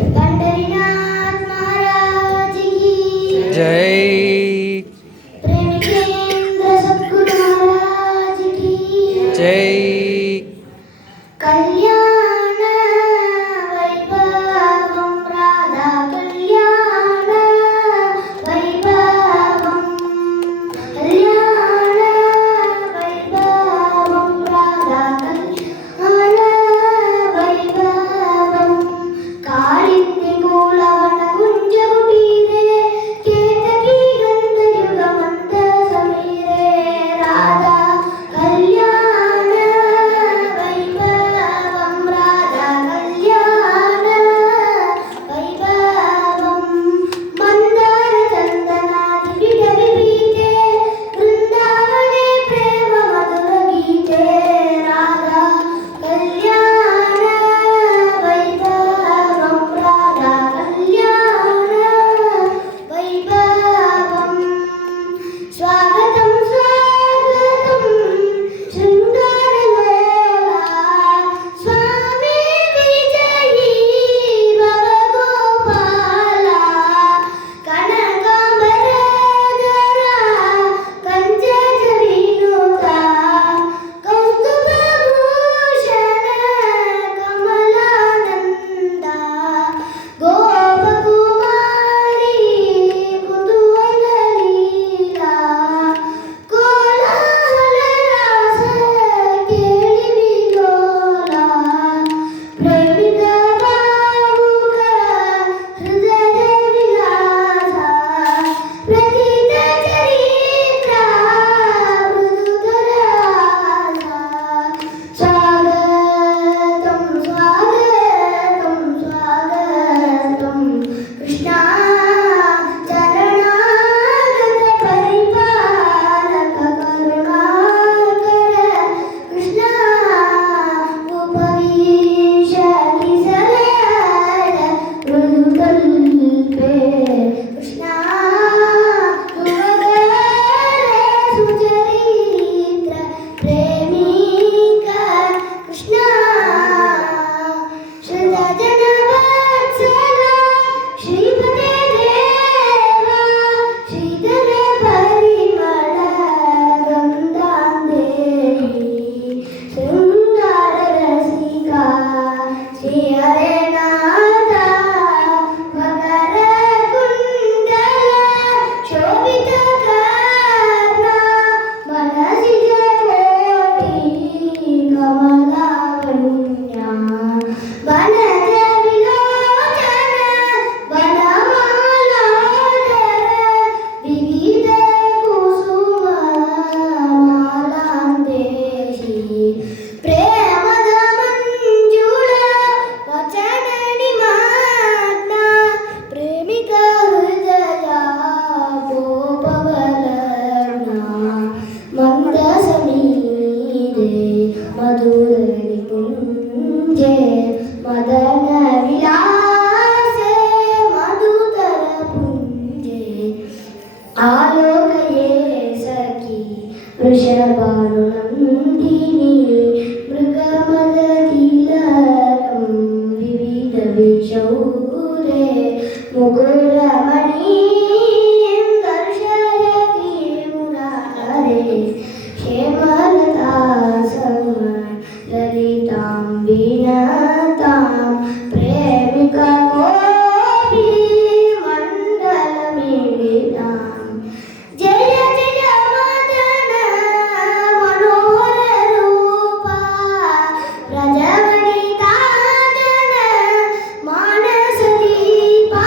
पंढरीनाथ महाराज की जय। प्रेमिकेंद्र सद्गुरु महाराज की जय। कल्याण वैभवं राधा कल्याण वैभवं कल्याण वैभवं राधा कल्याण वैभवं कालिंदी मूलवन कुंजकुटीरे केतकी गंधयुग मंद समीरे राधा कल्याण वैभवं राधा कल्याण वैभवं मंदार चंदनादि विविधे वृंदावने प्रेम मधुर गीते राधा कल्याण वैभवं राधा कल्याण वैभवं स्वागतं स्वागतं शृंगारलोला स्वामी विजयी भव गोपाला कनकांबरधरा कंचन विनुता कौस्तुभभूषण कमलानंदा गोपकुमारी कुतूहललीला कोलाहलरास केळिविलोला प्रेमिक भावुक हृदय विलासा प्रथित चरित्रा मृदुधरासा स्वागतं स्वागतं स्वागतं कृष्णा चरणागत परिपालक करुणाकर कृष्णा उपवीश किशोर मृदुकल्पे कृष्णा सुचरित्र प्रेमिक कृष्णा श्रुतजनवत्सला श्रीपते देवा श्रीधर परिमळ गंधांधेरी शृंगार रसिका श्री हरे नाथा मकर कुंडल शोभित कर्णा मनसिज कोटि कमलावन्या वनज विलोचन वनमालाधर विविध कुसुम मालांदेशी प्रेमद मंजुळ वचन निमग्न प्रेमिक हृदया गोपवलना मंद समीरे मधुर निकुंजे मदन विलासे मधुतर पुंजे आलोकये सखी वृषभानुनन्दिनी मृगमदतिलकं विविध विशौरे मुकुरमणिं दर्शयति मुरारे क्षेमलतासं ललितां विनतां प्रेमिका कोपि मण्डलमिलितां जय जय मदन मनोहर रूपा प्रजवनिताजन मानस दीपा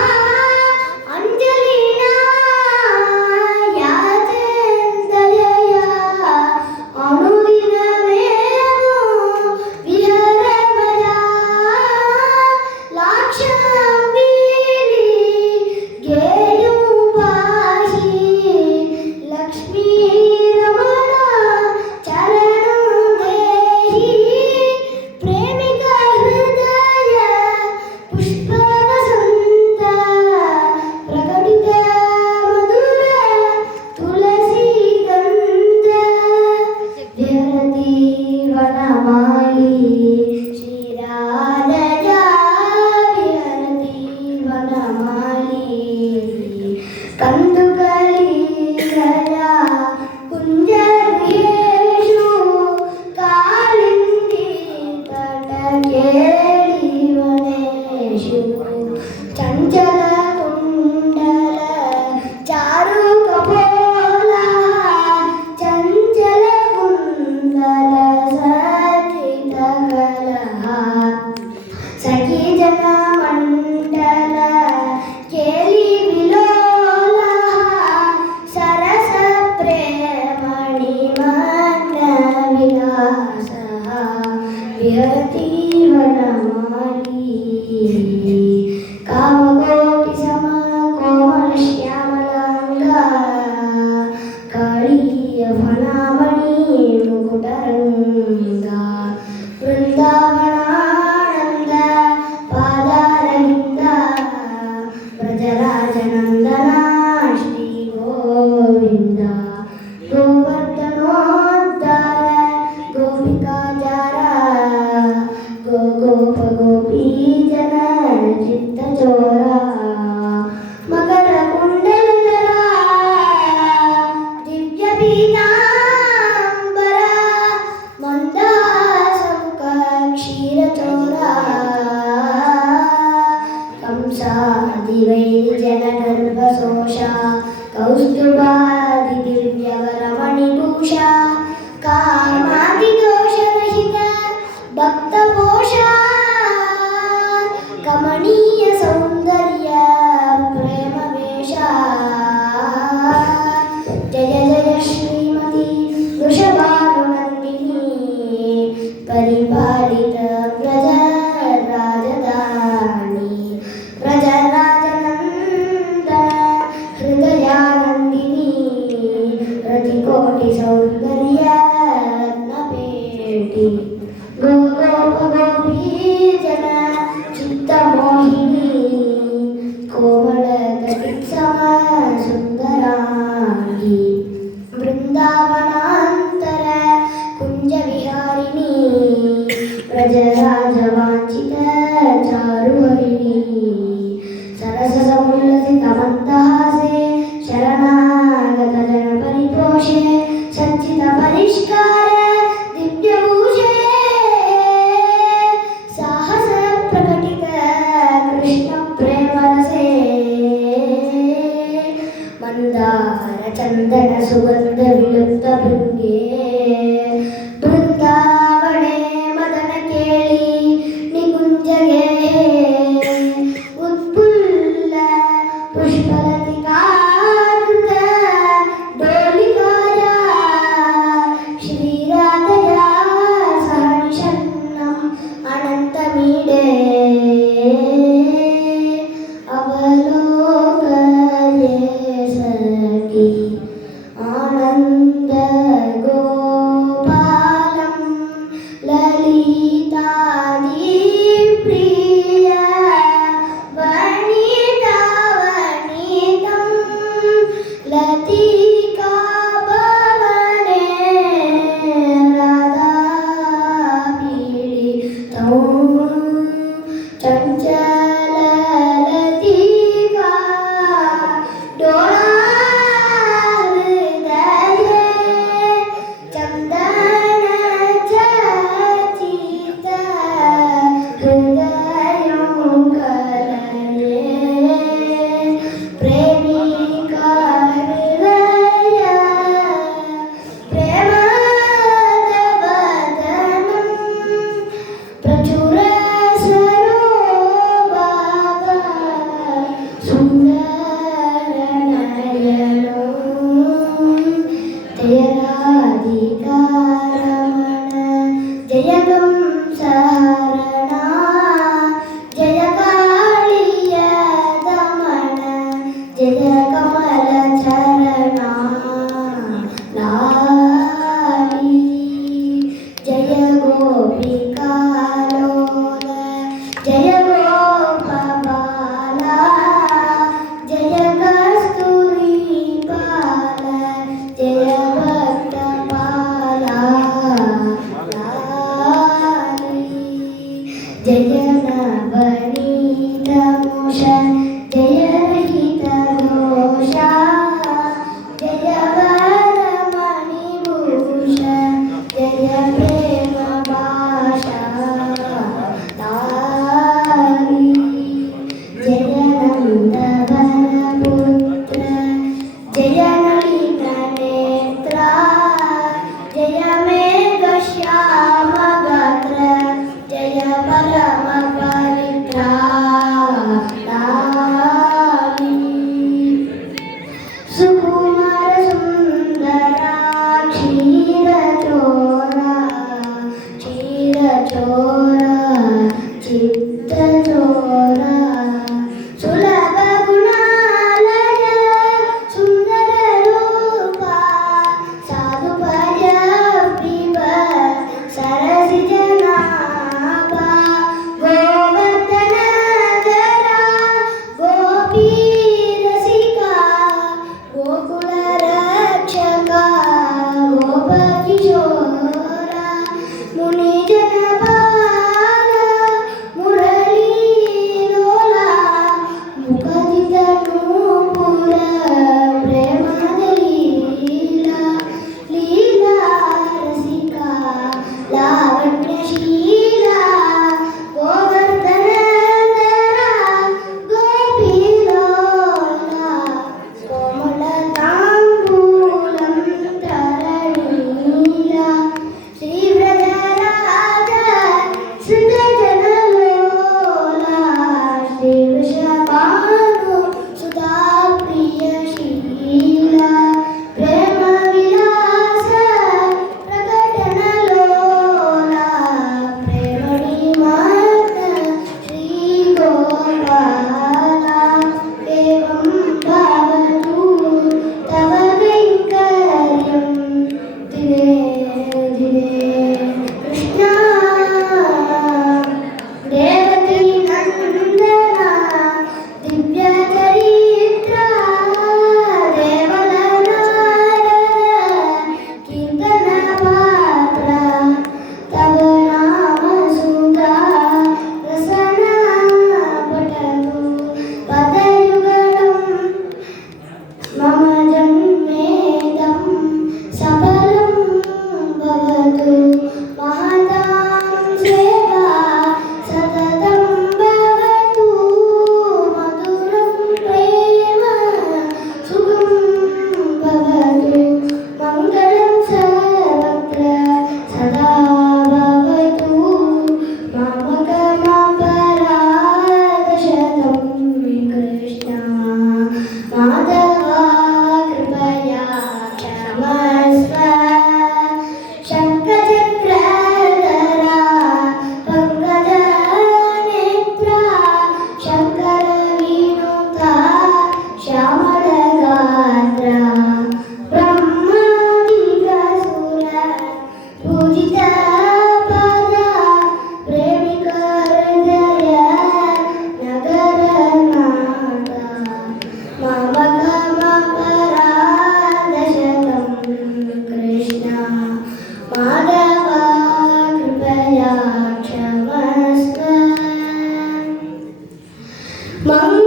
ಚಂಚಲ ಕುಂಡಲ ಚಾರು ಕಪೋಲ ಚಂಚಲ ಕುಂಡಲ ಸಚಿತ ಕಲಹ ಸಖಿ ಜನ ಮಂಡಲ ಕೇಲಿ ವಿಲೋಲ ಸರಸ ಪ್ರೇಮಣಿ ಮನ್ನ ವಿಲಾಸ ವಿಹರತಿ ವನಮಾಲಿ ಕಾಮಕೋಟಿ ಸಮ ಕೋಮಲ ಶ್ಯಾಮಲಾಂಗ ಕಾಳಿಯ ಫಣಾಮಣಿ ಮುಕುಟರಂಗ ಬೃಂದಾವನಾನಂದ ಪಾದಾರವಿಂದ ಬ್ರಜರಾಜನಂದನ ಶ್ರೀ ಗೋವಿಂದ ಗೋವರ್ಧನೋದ್ಧಾರ ಗೋಪಿಕಾಚಾರ ಗೋಪ ಗೋಪೀ ಜನ ಚಿತ್ತ ಚೋರ ಮಕರ ಕುಂಡಲಧರ ದಿವ್ಯ ಪೀತಾಂಬರ ಮಂದಹಾಸಮುಖ ಕ್ಷೀರಚೋರ ಕಂಸಾದಿವೈರಿ ಜನಗರ್ಭಶೋಷ ಕೌಸ್ತುಭಾದಿ ದಿವ್ಯವರ ಮಣಿಭೂಷ ಕಾಮಾದಿದೋಷರಹಿತ ಭಕ್ತಪೋಷ ಕಮನೀಯ ಸೌಂದರ್ಯ ಪ್ರೇಮ ವೇಷ ಜಯ ಜಯ ಶ್ರೀಮತಿ ವೃಷಭಾನುನಂದಿನಿ ಪರಿಪಾಲಿತ ವ್ರಜ ರಾಜಧಾನಿ ವ್ರಜರಾಜನಂದನ ಹೃದಯಾನಂದಿನಿ ರತಿಕೋಟಿ ಸೌಂದರ್ಯ ರತ್ನಪೇಟಿ ಗೋ ಗೋಪ ಗೋಪೀ ಜನ ಚಿತ್ತ ಮೋಹಿನಿ ಮಂಗಳ